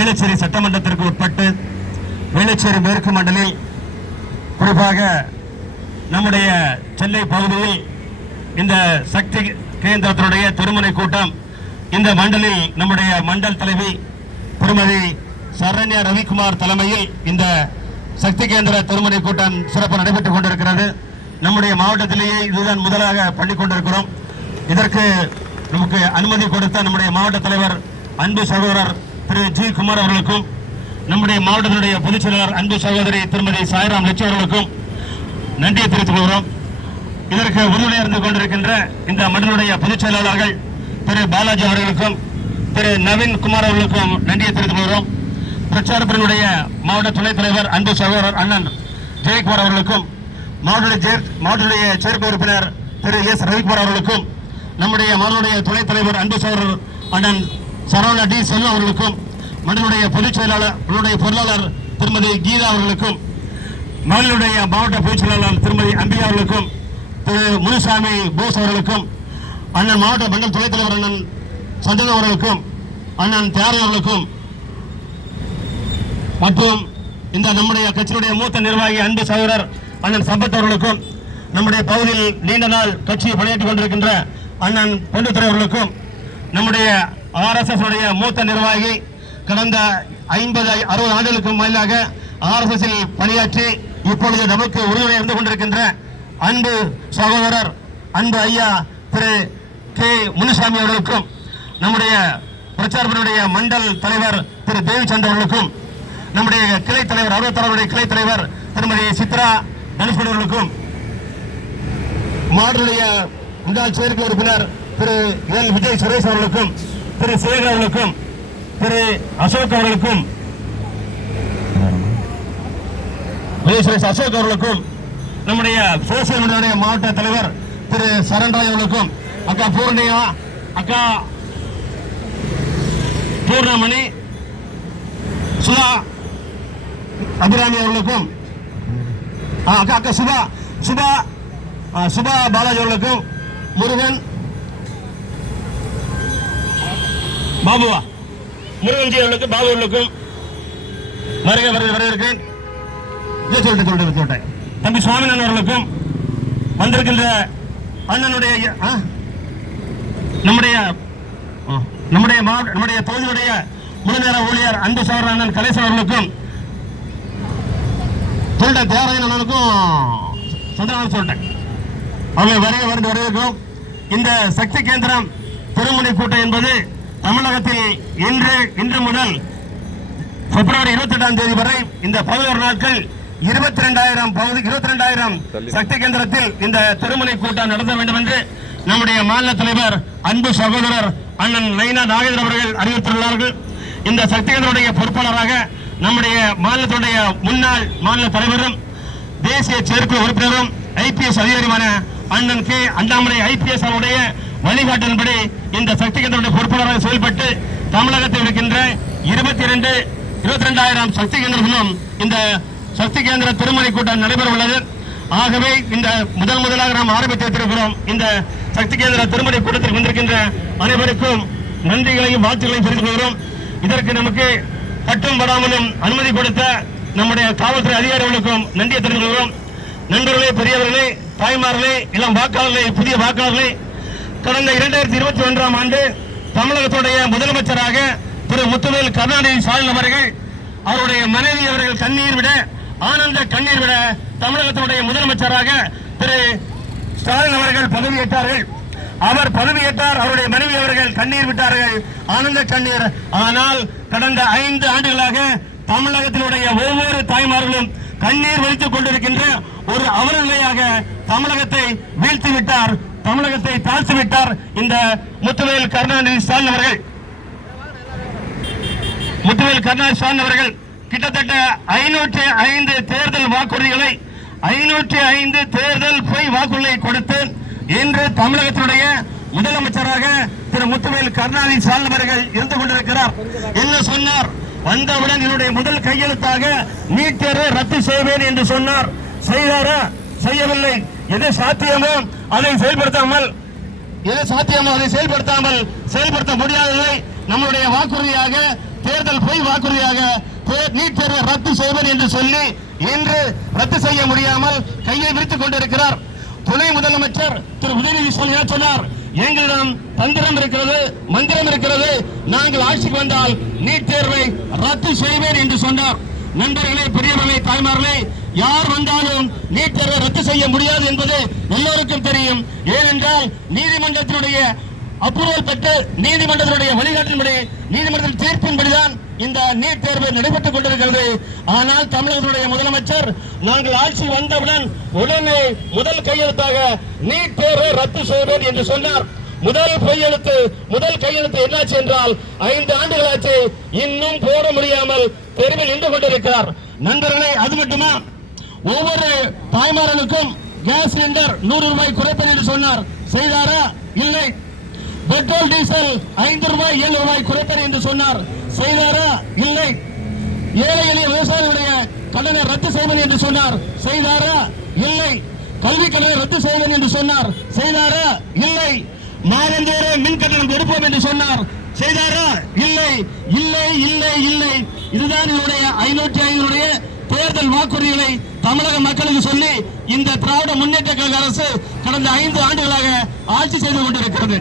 வேளச்சேரி சட்டமன்றத்திற்கு உட்பட்டு வேளச்சேரி மேற்கு மண்டலில் குறிப்பாக நம்முடைய சென்னை பகுதியில் இந்த சக்தி கேந்திரத்தினுடைய திருமுனை கூட்டம் இந்த மண்டலில் நம்முடைய மண்டல் தலைவி திருமதி சரண்யா ரவிக்குமார் தலைமையில் இந்த சக்தி கேந்திர திருமுனை கூட்டம் சிறப்பு நடைபெற்றுக் கொண்டிருக்கிறது. நம்முடைய மாவட்டத்திலேயே இதுதான் முதலாக பண்ணிக் கொண்டிருக்கிறோம். இதற்கு நமக்கு அனுமதி கொடுத்த நம்முடைய மாவட்ட தலைவர் அன்பு சகோதரர் திரு ஜி குமார் அவர்களுக்கும் நம்முடைய மாவட்டத்தினுடைய பொதுச் செயலாளர் அன்பு சகோதரி திருமதி சாய்ராம் லட்சுமி அவர்களுக்கும் நன்றியை தெரிவித்துக் கொள்கிறோம். இதற்கு உறுதுணையாக இருந்து கொண்டிருக்கின்ற இந்த மண்டலுடைய பொதுச் செயலாளர்கள் திரு பாலாஜி அவர்களுக்கும் திரு நவீன் குமார் அவர்களுக்கும் நன்றியை தெரிவித்துக் கொள்கிறோம். பிரச்சாரத்தினுடைய மாவட்ட துணைத் தலைவர் அன்பு சகோதரர் அண்ணன் ஜெயக்குமார் அவர்களுக்கும் மாவட்டத்துடைய செயற்கை உறுப்பினர் திரு எஸ் ரவிக்குமார் அவர்களுக்கும் நம்முடைய மாவட்டத்துடைய துணைத் தலைவர் அன்பு சகோதரர் அண்ணன் சரவண டி செல்வம் அவர்களுக்கும் மண்டலுடைய பொதுச் செயலாளர் பொருளாளர் திருமதி கீதா அவர்களுக்கும் மகளிருடைய மாவட்ட பொதுச் செயலாளர் திருமதி அம்பிகா அவர்களுக்கும் திரு முனுசாமி போஸ் அவர்களுக்கும் அண்ணன் மாவட்ட மண்டல் துணைத் தலைவர் அண்ணன் சஞ்சனா அவர்களுக்கும் அண்ணன் தியாகி அவர்களுக்கும் மற்றும் இந்த நம்முடைய கட்சியினுடைய மூத்த நிர்வாகி அன்பு சகோதரர் அண்ணன் சம்பத் அவர்களுக்கும் நம்முடைய பகுதியில் நீண்ட நாள் கட்சியை பணியாற்றிக் கொண்டிருக்கின்ற அண்ணன் பொன்னுத்துறை அவர்களுக்கும் நம்முடைய RSS உடைய மூத்த நிர்வாகி கடந்த 50-60 ஆண்டுகளுக்கு மேலாக RSS பணியாற்றி இப்பொழுது நமக்கு உறுதுணை இருந்து கொண்டிருக்கின்ற அன்பு சகோதரர் அன்பு ஐயா திரு கே முனுசாமி அவர்களுக்கும் நம்முடைய பிரச்சாரத்தினுடைய மண்டல் தலைவர் திரு தேவிச்சந்த் அவர்களுக்கும் நம்முடைய கிளை தலைவர் அறுபத்தாறுடைய கிளை தலைவர் திருமதி சித்ரா தனுஷ்கோடி அவர்களுக்கும் மாவட்டத்துடைய முன்னாள் செயற்கை உறுப்பினர் திரு எல் விஜய் சுரேஷ் அவர்களுக்கும் திரு சேகர் அவர்களுக்கும் திரு அசோக் அவர்களுக்கும் விஜய் சுரேஷ் அசோக் அவர்களுக்கும் நம்முடைய சோசியல் மீடியாவுடைய மாவட்ட தலைவர் திரு சரண்ராய் அவர்களுக்கும் அக்கா பூர்ணியா அக்கா பூர்ணமணி சுதா அபிராமி அவர்களுக்கும் அக்கா சுபா பாலாஜி அவர்களுக்கும் முருகன் முருகன்ஜி அவர்களுக்கும் பாபு அவர்களுக்கும் வரவேற்கிறேன். சொல்லிட்டேன் தம்பி சுவாமிநாதன் அவர்களுக்கும் வந்திருக்கின்ற அண்ணனுடைய நம்முடைய தொகுதியுடைய முழுநேர ஊழியர் அன்பு சகோதரர் அண்ணன் கலேசன் அவர்களுக்கும் சொல்லிட்டேன் தேவராஜன் அண்ணனுக்கும் சந்திரநாதன் சொல்லிட்டேன். அவங்க வரவேற்கும். இந்த சக்தி கேந்திரம் திருமுனை கூட்டம் என்பது தமிழகத்தில் இன்று முதல் பிப்ரவரி 28ஆம் தேதி வரை இந்த 11 நாட்கள் 22,000 சக்தி கேந்திரத்தில் இந்த திருமுனை கூட்டம் நடத்த வேண்டும் என்று நம்முடைய மாநில தலைவர் அன்பு சகோதரர் அண்ணன் நைனா நாகேந்திரன் அவர்கள் அறிவித்துள்ளார்கள். இந்த சக்தி கேந்திரனுடைய பொறுப்பாளராக நம்முடைய மாநிலத்துடைய முன்னாள் மாநில தலைவரும் தேசிய செயற்குழு உறுப்பினரும் IPS அதிகாரியான அண்ணன் கே அண்ணாமலை IPS அவருடைய வழிகாட்டின்படி இந்த சக்தி கேந்திரனுடைய பொறுப்பாளராக செயல்பட்டு தமிழகத்தில் இருக்கின்ற 22,000 சக்தி கேந்திரங்களும் இந்த சக்தி கேந்திர திருமணி கூட்டம் நடைபெற உள்ளது. ஆகவே இந்த முதலாக நாம் ஆரம்பித்து வைத்திருக்கிறோம். இந்த சக்தி கேந்திர திருமணி கூட்டத்தில் வந்திருக்கின்ற அனைவருக்கும் நன்றிகளையும் வாழ்த்துக்களையும் தெரிவித்துக் கொள்கிறோம். இதற்கு நமக்கு கட்டும் படாமலும் அனுமதி கொடுத்த நம்முடைய காவல்துறை அதிகாரிகளுக்கும் நன்றியை தெரிவித்துக் கொள்கிறோம். நண்பர்களே, பெரியவர்களே, தாய்மார்களே, இளம் வாக்காளர்களே, புதிய வாக்காளர்களே, கடந்த 2021ஆம் ஆண்டு தமிழகத்துடைய முதலமைச்சராக திரு முத்துவேல் கருணாநிதி ஸ்டாலின் அவர்கள் அவருடைய மனைவி அவர்கள் கண்ணீர் விட ஆனந்த கண்ணீர் விட தமிழகத்துடைய முதலமைச்சராக திரு ஸ்டாலின் அவர்கள் பதவியேற்றார்கள். அவர் பதவியேற்றார். அவருடைய மனைவி அவர்கள் கண்ணீர் விட்டார்கள், ஆனந்த கண்ணீர். ஆனால் கடந்த 5 ஆண்டுகளாக தமிழகத்தினுடைய ஒவ்வொரு தாய்மார்களும் கண்ணீர் வலித்துக் கொண்டிருக்கின்ற ஒரு அவலநிலையாக தமிழகத்தை வீழ்த்தி விட்டார், தமிழகத்தை தாழ்த்தி விட்டார் இந்த முத்துவேல் கருணாநிதி ஸ்டாலின் அவர்கள். முத்துவேல் கருணாநிதி ஸ்டாலின் அவர்கள் கிட்டத்தட்ட 505 தேர்தல் வாக்குறுதிகளை 505 தேர்தல் பொய் வாக்குறுதியை கொடுத்து இன்று தமிழகத்தினுடைய முதலமைச்சராக திரு முத்துவேல் கருணாநிதி ஸ்டாலின் அவர்கள் இருந்து கொண்டிருக்கிறார். என்ன சொன்னார்? வந்தவுடன் என்னுடைய முதல் கையெழுத்தாக நீட் தேர்வை ரத்து செய்வேன் என்று சொன்னார். செய்தாரா? செய்யவில்லை. எது சாத்தியமோ அதை செயல்படுத்தாமல் செயல்படுத்த முடியாததை நம்முடைய வாக்குறுதியாக தேர்தல் பொய் வாக்குறுதியாக நீட் தேர்வை ரத்து செய்வது என்று சொல்லி இன்று ரத்து செய்ய முடியாமல் கையை விரித்துக் கொண்டிருக்கிறார். துணை முதலமைச்சர் திரு உதயநிதி ஸ்டாலின் சொன்னார், எங்களிடம் தந்திரம் இருக்கிறது, மந்திரம் இருக்கிறது, நாங்கள் ஆட்சிக்கு வந்தால் நீட் தேர்வை ரத்து செய்வேன் என்று சொன்னார். நண்பர்களே, பெரியவர்களே, தாய்மார்களே, யார் வந்தாலும் நீட் தேர்வை ரத்து செய்ய முடியாது என்பது எல்லோருக்கும் தெரியும். ஏனென்றால் நீதிமன்றத்தினுடைய அப்ரூவல் பெற்று நீதிமன்றத்தினுடைய வழிகாட்டின்படி நீதிமன்றத்தின் தீர்ப்பின்படிதான் இந்த நீட் தேர்வு நடைபெற்றுக் கொண்டிருக்கிறது. ஆனால் தமிழகத்தினுடைய முதலமைச்சர் நாங்கள் ஆட்சி வந்தவுடன் உடனே முதல் கையெழுத்தாக நீட் தேர்வை ரத்து செய்வேன் என்று சொன்னார். முதல் கையெழுத்து என்னாச்சு என்றால் 5 ஆண்டுகளாச்சு, இன்னும் போட முடியாமல் தெருவில் நின்று கொண்டிருக்கிறார். நண்பர்களே, அது மட்டுமா, ஒவ்வொரு தாய்மாரனுக்கும் கேஸ் சிலிண்டர் 100 ரூபாய் குறைப்பேன் என்று சொன்னார். செய்தாரா? இல்லை. பெட்ரோல் டீசல் 5 ரூபாய் 7 ரூபாய் குறைப்பேன் என்று சொன்னார். செய்தாரா? இல்லை. ஏழை எளிய விவசாயிகளுடைய கடனை ரத்து செய்வேன் என்று சொன்னார். செய்தாரா? இல்லை. கல்வி கடனை ரத்து செய்வேன் என்று சொன்னார். செய்தாரா? இல்லை. மாதந்தோற மின் கட்டணம் எடுப்போம் என்று சொன்னார். செய்தாரா? இல்லை, இல்லை, இல்லை, இல்லை. இதுதான் இவருடைய 505 தேர்தல் வாக்குறுதிகளை தமிழக மக்களுக்கு சொல்லி இந்த திராவிட முன்னேற்ற கழக அரசு கடந்த 5 ஆண்டுகளாக ஆட்சி செய்து கொண்டிருக்கிறது.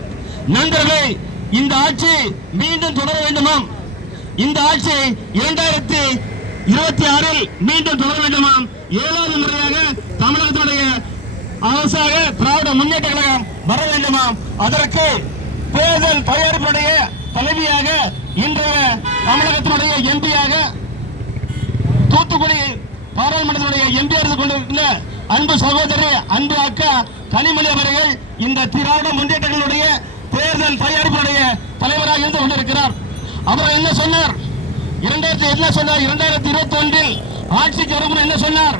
நண்பர்களே, இந்த ஆட்சி மீண்டும் தொடர வேண்டுமாம். இந்த ஆட்சி 2026 மீண்டும் தொடர வேண்டுமாம். 7வது முறையாக தமிழகத்துடைய அரசாக திராவிட முன்னேற்ற கழகம் வர வேண்டுமாம். அதற்கு தேர்தல் தயாரிப்புடைய தலைவியாக இன்றைய தமிழகத்தினுடைய எம்பியாக தூத்துக்குடி பாராளுமன்றத்தினுடைய எம்பி இருந்து கொண்டிருக்கின்ற அன்பு சகோதரி, அன்பு அக்கா கனிமொழி அவர்கள் இந்த திராவிட முன்னேற்றங்களுடைய தேர்தல் தயாரிப்புடைய தலைவராக இருந்து கொண்டிருக்கிறார். அவர் என்ன சொன்னார்? 2021 ஆட்சிக்கு வரும் என்ன சொன்னார்?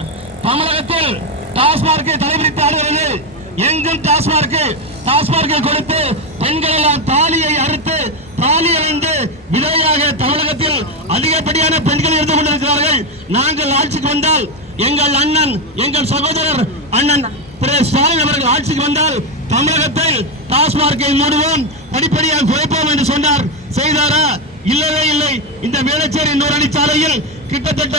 தமிழகத்தில் டாஸ்மார்க்கை தலைவிரித்து ஆடுகிறது. எங்கும் டாஸ்மார்க்கை கொடுத்து பெண்கள் எல்லாம் தாலியை அறுத்து தாலி அணிந்து விதையாக தமிழகத்தில் அதிகப்படியான பெண்கள் இருந்து கொண்டிருக்கிறார்கள். நாங்கள் ஆட்சிக்கு வந்தால் எங்கள் அண்ணன், எங்கள் சகோதரர் அண்ணன் திரு ஸ்டாலின் அவர்கள் ஆட்சிக்கு வந்தால் தமிழகத்தில் டாஸ்மார்க்கை மூடுவோம், படிப்படியாக குறைப்போம் என்று சொன்னார். செய்தாரா? இல்லவே இல்லை. இந்த வேளச்சேரி 100 அடி சாலையில் கிட்டத்தட்ட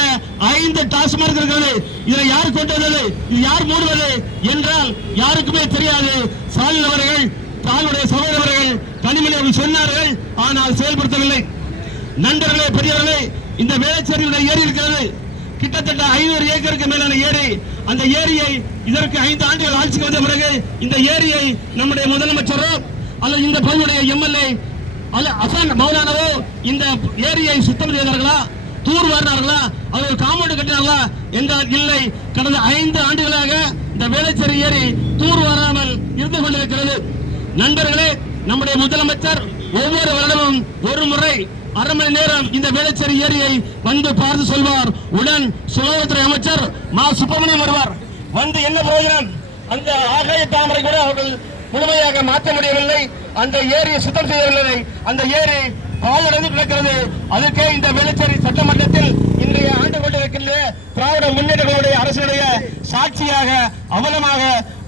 5 டாஸ்மார்க் இருக்கிறது. இதை யார் கொண்டு வந்தது, இது யார் மூடுவது என்றால் யாருக்குமே தெரியாது. ஸ்டாலின் அவர்கள், தானுடைய சகோதரர்கள், கனிமொழி அவர்கள் சொன்னார்கள், ஆனால் செயல்படுத்தவில்லை. நண்பர்களே, பெரியவர்களே, இந்த வேளச்சேரியுடைய ஏரி இருக்கிறது, கிட்டத்தட்ட 500 ஏக்கருக்கு மேலான ஏரி. அந்த ஏரியை இதற்கு 5 ஆண்டுகள் ஆட்சிக்கு வந்த பிறகு இந்த ஏரியை நம்முடைய முதலமைச்சரோ அல்லது இந்த பகுதியுடைய எம்எல்ஏ அசான் மௌலானவோ இந்த ஏரியை சுத்தம் செய்தார்களா, தூர் வாரினார்களா, அவர் காம்பவுண்ட் கட்டினார்களா என்றால் இல்லை. கடந்த 5 ஆண்டுகளாக இந்த வேளச்சேரி ஏரி தூர் வாராமல் இருந்து கொண்டிருக்கிறது. நண்பர்களே, நம்முடைய முதலமைச்சர் ஒவ்வொரு வருடமும் ஒரு முறை அரை மணி நேரம் இந்த வேளச்சேரி ஏரியை வந்து பார்த்து சொல்வார். உடன் சுகாதாரத்துறை அமைச்சர் மா சுப்பிரமணியம் வருவார். வந்து என்ன பிரயோஜனம்? அந்த ஆகாய தாமரை கூட அவர்கள் முழுமையாக மாற்ற முடியவில்லை. அந்த ஏரியை சுத்தம் செய்யவில்லை. அந்த ஏரி பாலடைந்து கிடக்கிறது. அதுக்கே இந்த வேளச்சேரி சட்டமன்றத்தில் இன்றைய ஆண்டு கொண்டிருக்கின்ற திராவிட முன்னேற்றங்களுடைய அரசுடைய சாட்சியாக அவலமாக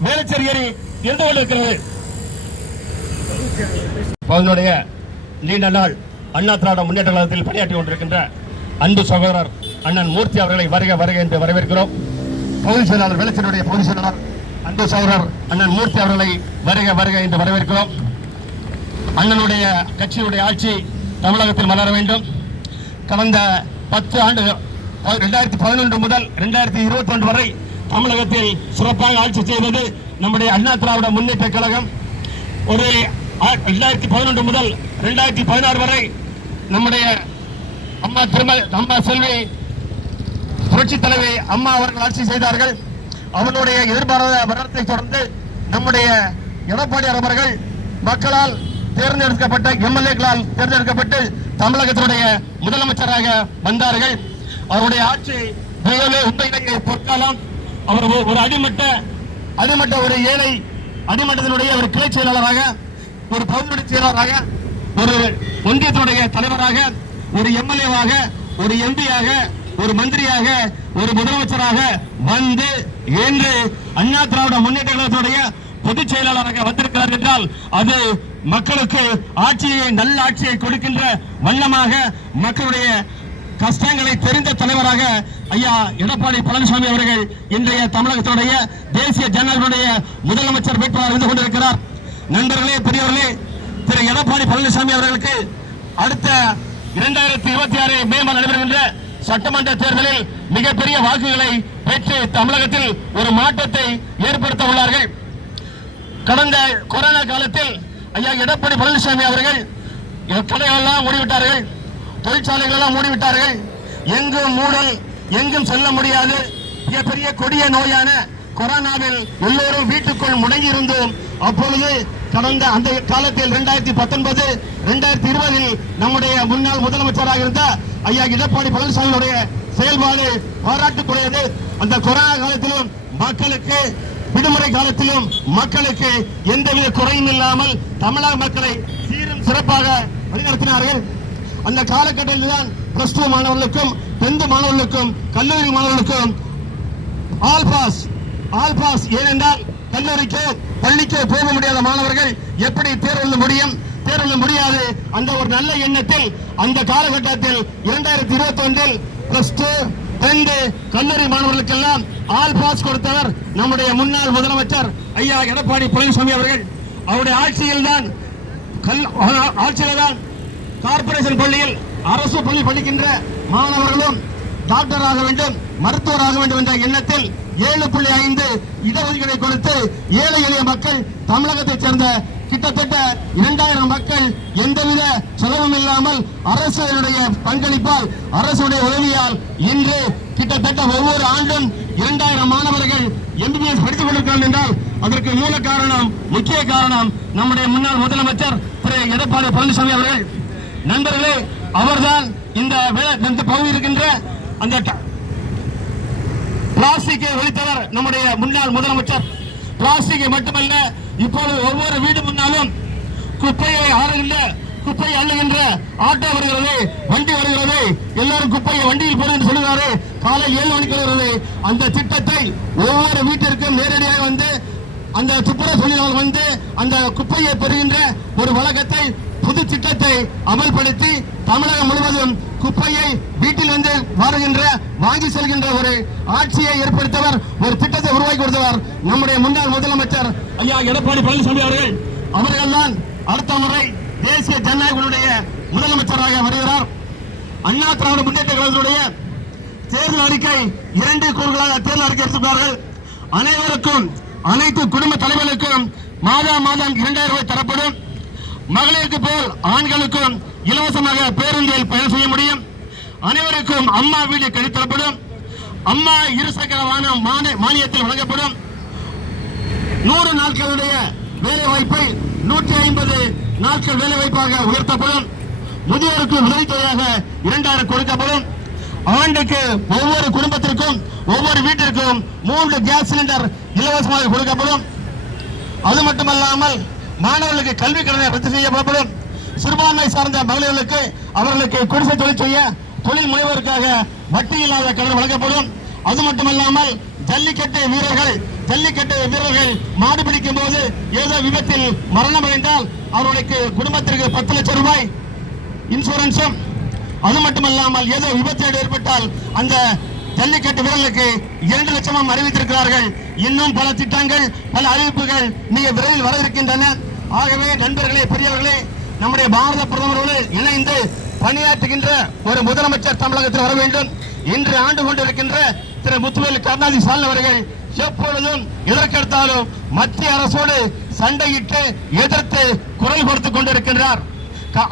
வேளச்சேரி ஏரி இருந்து கொண்டிருக்கிறது. அதனுடைய நீண்ட நாள் அண்ணா திராவிட முன்னேற்ற கழகத்தில் பணியாற்றி கொண்டிருக்கின்ற அன்பு சகோதரர் அண்ணன் மூர்த்தி அவர்களை வருக வருக என்று வரவேற்கிறோம். பகுதி செயலாளர், வேளச்சேரியுடைய பகுதி செயலாளர் அன்பு சகோதரர் அண்ணன் மூர்த்தி அவர்களை வருக வருக என்று வரவேற்கிறோம். அண்ணனுடைய கட்சியுடைய ஆட்சி தமிழகத்தில் மலர வேண்டும். கடந்த 10 ஆண்டுகள் 2011 முதல் 2021 வரை தமிழகத்தில் சிறப்பாக ஆட்சி செய்வது நம்முடைய அண்ணா திராவிட முன்னேற்ற கழகம். ஒரு 2011 முதல் 2016 வரை நம்முடைய அம்மா செல்வி புரட்சி தலைவி அம்மா அவர்கள் ஆட்சி செய்தார்கள். அவர்களுடைய எதிர்பாராத மரணத்தை தொடர்ந்து நம்முடைய எடப்பாடி அவர்கள் மக்களால் தேர்ந்தெடுக்கப்பட்ட எம்எல்ஏக்களால் தேர்ந்தெடுக்கப்பட்டு தமிழகத்தினுடைய முதலமைச்சராக வந்தார்கள். அவருடைய ஆட்சி உண்மையிலேயே பொற்காலம். அவர் ஒரு அடிமட்ட ஒரு ஏழை அடிமட்டத்தினுடைய ஒரு கிளை செயலாளராக, ஒரு பகுதியுடைய செயலாளராக, ஒரு ஒன்றியத்தினுடைய தலைவராக, ஒரு எம்எல்ஏவாக, ஒரு எம்பியாக, ஒரு மந்திரியாக, ஒரு முதலமைச்சராக வந்து இன்று அண்ணா திராவிட முன்னேற்ற கழகத்துடைய பொதுச் செயலாளராக வந்திருக்கிறார் என்றால் அது மக்களுக்கு ஆட்சியை நல்ல ஆட்சியை கொடுக்கின்ற வண்ணமாக மக்களுடைய கஷ்டங்களை தெரிந்த தலைவராக ஐயா எடப்பாடி பழனிசாமி அவர்கள் இன்றைய தமிழகத்துடைய தேசிய ஜனநாயகனுடைய முதலமைச்சர் வேட்பாளர் இருந்து கொண்டிருக்கிறார். நண்பர்களே, பெரியவர்களே, திரு எடப்பாடி பழனிசாமி அவர்களுக்கு அடுத்த 2026 மே மாதம் நடைபெறுகின்ற சட்டமன்ற தேர்தலில் மிகப்பெரிய வாக்குகளை பெற்று தமிழகத்தில் ஒரு மாற்றத்தை ஏற்படுத்த உள்ளார்கள். கடந்த கொரோனா காலத்தில் ஐயா எடப்பாடி பழனிசாமி அவர்கள் கடைகளெல்லாம் மூடிவிட்டார்கள், தொழிற்சாலைகள் எல்லாம் மூடிவிட்டார்கள். எங்கும் மூடல், எங்கும் செல்ல முடியாது. மிகப்பெரிய கொடிய நோயான கொரோனாவில் எல்லோரும் வீட்டுக்குள் முடங்கி இருந்தோம். அப்பொழுது கடந்த அந்த காலத்தில் 2019, 2020 நம்முடைய முன்னாள் முதலமைச்சராக இருந்த ஐயா எடப்பாடி பழனிசாமியுடைய செயல்பாடு பாராட்டுக்குரியது. அந்த கொரோனா காலத்திலும் மக்களுக்கு, விடுமுறை காலத்திலும் மக்களுக்கு எந்தவித குறையும் இல்லாமல் தமிழக மக்களை சீரும் சிறப்பாக வழிநடத்தினார்கள். அந்த காலகட்டத்தில் தான் +2 மாணவர்களுக்கும், 10th மாணவர்களுக்கும், கல்லூரி மாணவர்களுக்கும் ஆல் பாஸ். ஏனென்றால் கல்லூரிக்கு, பள்ளிக்கு போக முடியாத மாணவர்கள் எப்படி தேர்வு முடியும்? தேர்வு முடியாது. அந்த ஒரு நல்ல எண்ணத்தில் அந்த காலகட்டத்தில் 2021 +2, 10th கல்லூரி மாணவர்களுக்கெல்லாம் ஆல் பாஸ் கொடுத்தவர் நம்முடைய முன்னாள் முதலமைச்சர் ஐயா எடப்பாடி பழனிசாமி அவர்கள். அவருடைய ஆட்சியில்தான் கார்பரேஷன் பள்ளியில், அரசு பள்ளி படிக்கின்ற மாணவர்களும் டாக்டர் ஆக வேண்டும், மருத்துவர் ஆக வேண்டும் என்ற எண்ணத்தில் 7.5 இடஒதுக்கீடை கொடுத்து ஏழை எளிய மக்கள், தமிழகத்தைச் சேர்ந்த கிட்டத்தட்ட 2000 மக்கள் எந்தவித செலவும் இல்லாமல் அரசுடைய பங்களிப்பால், அரசுடைய உதவியால் இன்று கிட்டத்தட்ட ஒவ்வொரு ஆண்டும் 2000 மாணவர்கள் MBBS படித்துக் கொண்டிருக்கிறார்கள் என்றால் அதற்கு மூல காரணம், முக்கிய காரணம் நம்முடைய முன்னாள் முதலமைச்சர் திரு எடப்பாடி பழனிசாமி அவர்கள். நண்பர்களே, அவர்தான் இந்த பகுதியில் இருக்கின்ற அந்த பிளாஸ்டிக்கை ஒழித்தவர் நம்முடைய முன்னாள் முதலமைச்சர். பிளாஸ்டிக்கை மட்டுமல்ல, இப்போது ஒவ்வொரு வீடு முன்னாலும் குப்பையை அள்ளுகின்ற ஆட்டோ வருகிறது, வண்டி வருகிறது. எல்லாரும் குப்பையை வண்டியில் போடு என்று சொல்லுகிறாரு. காலை 7 மணிக்கு வருகிறது. அந்த திட்டத்தை ஒவ்வொரு வீட்டிற்கும் நேரடியாக வந்து அந்த துப்புரவு தொழிலாளர்கள் வந்து அந்த குப்பையை பெறுகின்ற ஒரு வழக்கத்தை, புது திட்டத்தை அமல்படுத்தி தமிழகம் முழுவதும் குப்பையை வீட்டில் வந்து வாங்கி செல்கின்ற ஒரு ஆட்சியை ஏற்படுத்தவர், ஒரு திட்டத்தை உருவாக்கி கொடுத்தவர் நம்முடைய முன்னாள் முதலமைச்சர் ஐயா எடப்பாடி பழனிசாமி அவர்கள். அவர்கள்தான் அடுத்த முறை தேசிய ஜனநாயகனுடைய முதலமைச்சராக வருகிறார். அண்ணா திராவிட முன்னேற்ற கழகத்துடைய தேர்தல் அறிக்கை 2 கூறுகளாக தேர்தல் அறிக்கை எடுத்துள்ளார்கள். அனைவருக்கும், அனைத்து குடும்ப தலைவர்களுக்கும் மாதம் 2000 ரூபாய் தரப்படும். மகளிருக்கு போல் ஆண்களுக்கும் இலவசமாக பேருந்தில் பயணம் செய்ய முடியும். அனைவருக்கும் அம்மா வீடு கழித்தரப்படும். அம்மா இருசக்கர வாகனம் மானியத்தில் வழங்கப்படும். 100 நாட்களுடைய வேலை வாய்ப்பை 150 நாட்கள் வேலை வாய்ப்பாக உயர்த்தப்படும். முதியோருக்கு உதவித்தொகையாக 2000 கொடுக்கப்படும். ஆண்டுக்கு ஒவ்வொரு குடும்பத்திற்கும், ஒவ்வொரு வீட்டிற்கும் 3 கேஸ் சிலிண்டர் இலவசமாக கொடுக்கப்படும். அது மட்டுமல்லாமல் மாணவர்களுக்கு கல்வி கடனை ரத்து செய்யப்படும். சிறுபான்மை சார்ந்த மகளிர்களுக்கு அவர்களுக்கு குடிசை தொழில் செய்ய தொழில் முனைவோருக்காக வட்டி இல்லாத கடன் வழங்கப்படும். அது மட்டுமல்லாமல் ஜல்லிக்கட்டு வீரர்கள் மாடு பிடிக்கும் போது ஏதோ விபத்தில் மரணம் அடைந்தால் அவர்களுக்கு குடும்பத்திற்கு 10 லட்சம் ரூபாய் இன்சூரன்ஸும், அது மட்டுமல்லாமல் ஏதோ விபத்து ஏற்பட்டால் அந்த ஜல்லிக்கட்டு வீரர்களுக்கு 2 லட்சமும் அறிவித்திருக்கிறார்கள். இன்னும் பல திட்டங்கள், பல அறிவிப்புகள் மிக விரைவில் வர இருக்கின்றன. ஆகவே நண்பர்களே, பெரியவர்களே, நம்முடைய பாரத பிரதமரோடு இணைந்து பணியாற்றுகின்ற ஒரு முதலமைச்சர் தமிழகத்தில் வர வேண்டும். இன்று ஆண்டு கொண்டிருக்கின்ற திரு முத்துவேல் கருணாநிதி ஸ்டாலின் அவர்கள் எப்பொழுதும் எதற்கெடுத்தாலும் மத்திய அரசோடு சண்டையிட்டு எதிர்த்து குரல் கொடுத்துக் கொண்டிருக்கின்றார்.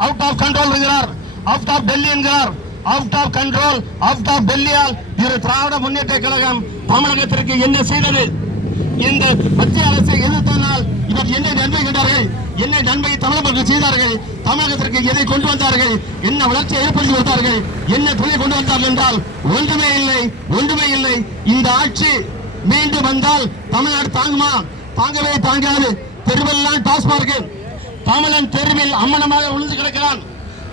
அவுட் ஆஃப் கண்ட்ரோல் என்கிறார், அவுட் ஆஃப் டெல்லி என்கிறார். Out of control, out of டெல்லியால் திரு திராவிட முன்னேற்ற கழகம் தமிழகத்திற்கு என்ன செய்தது? இந்த மத்திய அரசை எதிர்த்தனால் இவர் என்ன நன்மை கண்டார்கள்? என்ன நன்மை தமிழகத்திற்கு செய்தார்கள்? தமிழகத்திற்கு எதை கொண்டு வந்தார்கள்? என்ன வளர்ச்சியை ஏற்படுத்தி கொடுத்தார்கள்? என்ன தொழிலை கொண்டு வந்தார்கள் என்றால் ஒன்றுமே இல்லை. இந்த ஆட்சி மீண்டும் வந்தால் தமிழ்நாடு தாங்குமா? தாங்கவே தாங்காது. தெருவெல்லாம் டாஸ்மார்க். தமிழன் தெருவில் அம்மனமாக விழுந்து கிடக்கிறான்.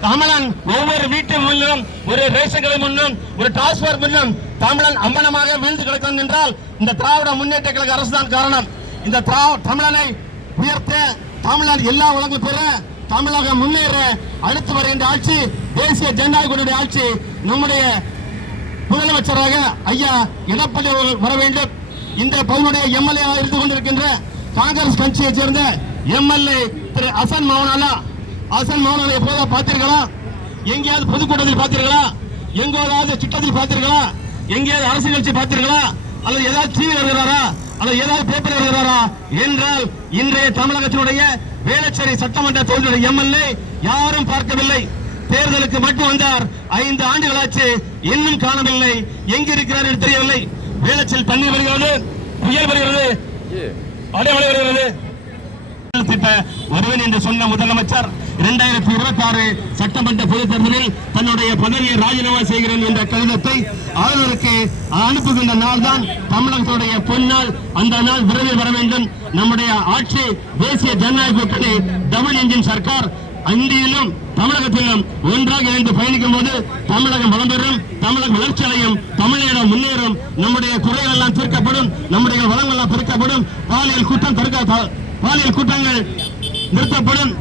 தமிழன் ஒவ்வொரு வீட்டு முன்னும், ஒரு ரேஷன் கடை முன்னும், ஒரு டாஸ்மார்க் முன்னும் தமிழன் அம்மனமாக வீழ்ந்து கிடக்கிறான் என்றால் இந்த திராவிட முன்னேற்ற கழக அரசு தான் காரணம். இந்த தமிழனை உயர்த்த, தமிழ்நாடு எல்லா வளங்களும் பெற, தமிழகம் முன்னேற அடுத்து வருகின்ற ஆட்சி தேசிய ஜனநாயக கூட்டணி ஆட்சி. நம்முடைய முதலமைச்சராக ஐயா எடப்பாடி அவர்கள் வர வேண்டும். இந்த பகுதியுடைய எம்எல்ஏ இருந்து கொண்டிருக்கின்ற காங்கிரஸ் கட்சியை சேர்ந்த எம்எல்ஏ திரு ஹசன் மௌலானா எப்போதா பார்த்தீர்களா? எங்கேயாவது பொதுக்கூட்டத்தில் பார்த்தீர்களா? எங்கேயாவது திட்டத்தில் பார்த்தீர்களா? எங்கேயாவது அரசு கட்சி பார்த்தீர்களா? அல்லது ஏதாவது டிவி வருகிறாரா? அல்லது ஏதாவது பேப்பர் வருகிறாரா என்றால் இன்றைய தமிழகத்தினுடைய வேளச்சேரி சட்டமன்ற தொகுதியுடைய எம்எல்ஏ யாரும் பார்க்கவில்லை. தேர்தலுக்கு மட்டும் வந்தார். 5 ஆண்டுகளாச்சு, இன்னும் காணவில்லை. எங்க இருக்கிறார் என்று தெரியவில்லை. வேளச்சேரியில் தண்ணீர் வருகிறது, புயல் வருகிறது, அடைமழை வருகிறது. வருவேன் என்று சொன்ன முதலமைச்சர் 2026 சட்டமன்ற பொதுத் தேர்தலில் தன்னுடைய பதவியை ராஜினாமா செய்கிறேன் என்ற கடிதத்தை ஆளுநருக்கு அனுப்புகின்ற நாள் தான் தமிழகத்துடைய பொன்னாள். அந்த நாள் விரைவில் வர வேண்டும். நம்முடைய ஆட்சி தேசிய ஜனநாயக கூட்டணி டபுள் இன்ஜின் சர்க்கார் இந்தியிலும் தமிழகத்திலும் ஒன்றாக இணைந்து பயணிக்கும் போது தமிழகம் வளம் பெறும், தமிழகம் வளர்ச்சி அடையும், தமிழகம் முன்னேறும், நம்முடைய குறைகள் எல்லாம் தீர்க்கப்படும், நம்முடைய வளங்கள் எல்லாம் பெருக்கப்படும், பாலியல் குற்றங்கள் நிறுத்தப்படும்,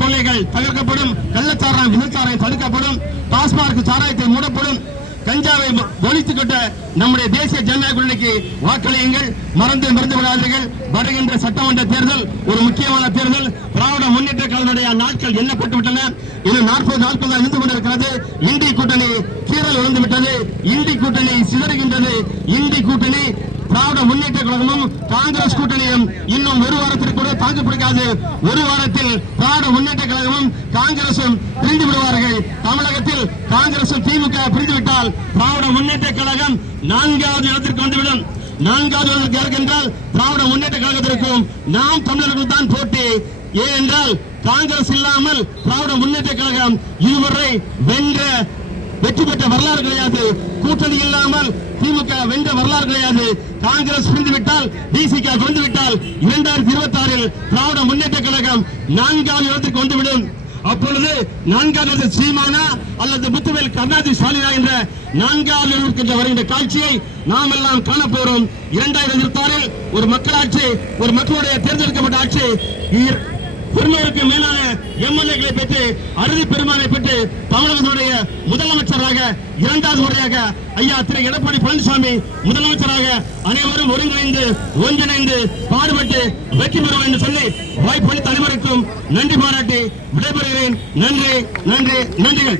கொள்ளைகள் தவிர்க்கப்படும், கள்ளச்சாராயம் விபச்சாரம் தடுக்கப்படும், டாஸ்மாக் சாராயத்தை மூடப்படும், கஞ்சாவை ஒழித்துக்கொண்ட நம்முடைய தேசிய ஜனநாயக கூட்டணிக்கு வாக்களியுங்கள். மறந்து விடாதீர்கள். வருகின்ற சட்டமன்ற தேர்தல் ஒரு முக்கியமான தேர்தல். திராவிட முன்னேற்ற கழகத்துடைய நாட்கள் எண்ணப்பட்டு விட்டன. இன்னும் 40 நாட்கள் தான் இருந்து கொண்டிருக்கிறது. இந்தி கூட்டணி கீறல் விழுந்து விட்டது. இந்தி கூட்டணி சிதறுகின்றது. இந்தி கூட்டணி திராவிட முன்னேற்ற கழகமும் காங்கிரஸ் கூட்டணியும் இன்னும் ஒரு வாரத்திற்கு கூட தாக்கு பிடிக்காது. ஒரு வாரத்தில் திராவிட முன்னேற்ற கழகமும் காங்கிரசும் பிரிந்து விடுவார்கள். தமிழகத்தில் காங்கிரசும் திமுக பிரிந்துவிட்டால் திராவிட முன்னேற்ற கழகம் 4வது இடத்திற்கு வந்துவிடும். 4வது இடத்திற்கு இருக்கின்றால் திராவிட முன்னேற்ற கழகத்திற்கும் நாம் தமிழர்கள் தான் போட்டி. ஏனென்றால் காங்கிரஸ் இல்லாமல் திராவிட முன்னேற்ற கழகம் இதுவரை வெற்றி பெற்ற வரலாறு கிடையாது. கூட்டணி இல்லாமல் திமுக வென்ற வரலாறு கிடையாது. காங்கிரஸ் பிரிந்துவிட்டால், டிசிக பிரிந்துவிட்டால் 2026 திராவிட முன்னேற்ற கழகம் 4வது இடத்திற்கு வந்துவிடும். அப்பொழுது 4வது சீமானா அல்லது முத்துவேல் கருணாநிதி ஸ்டாலினா என்ற 4வது இருக்கின்ற வருகின்ற காட்சியை நாம் எல்லாம் காணப்போறோம். 2026 ஒரு மக்களாட்சி, ஒரு மக்களுடைய தேர்ந்தெடுக்கப்பட்ட ஆட்சி, 200க்கு மேலான எம்எல்ஏக்களை பெற்று அறுதி பெருமானை பெற்று தமிழகத்தினுடைய முதலமைச்சராக 2வது முறையாக ஐயா திரு எடப்பாடி பழனிசாமி முதலமைச்சராக அனைவரும் ஒன்றிணைந்து பாடுபட்டு வெற்றி பெறுவோம் என்று சொல்லி வாய்ப்பளித்த அனைவருக்கும் நன்றி பாராட்டி விடைபெறுகிறேன். நன்றிகள்.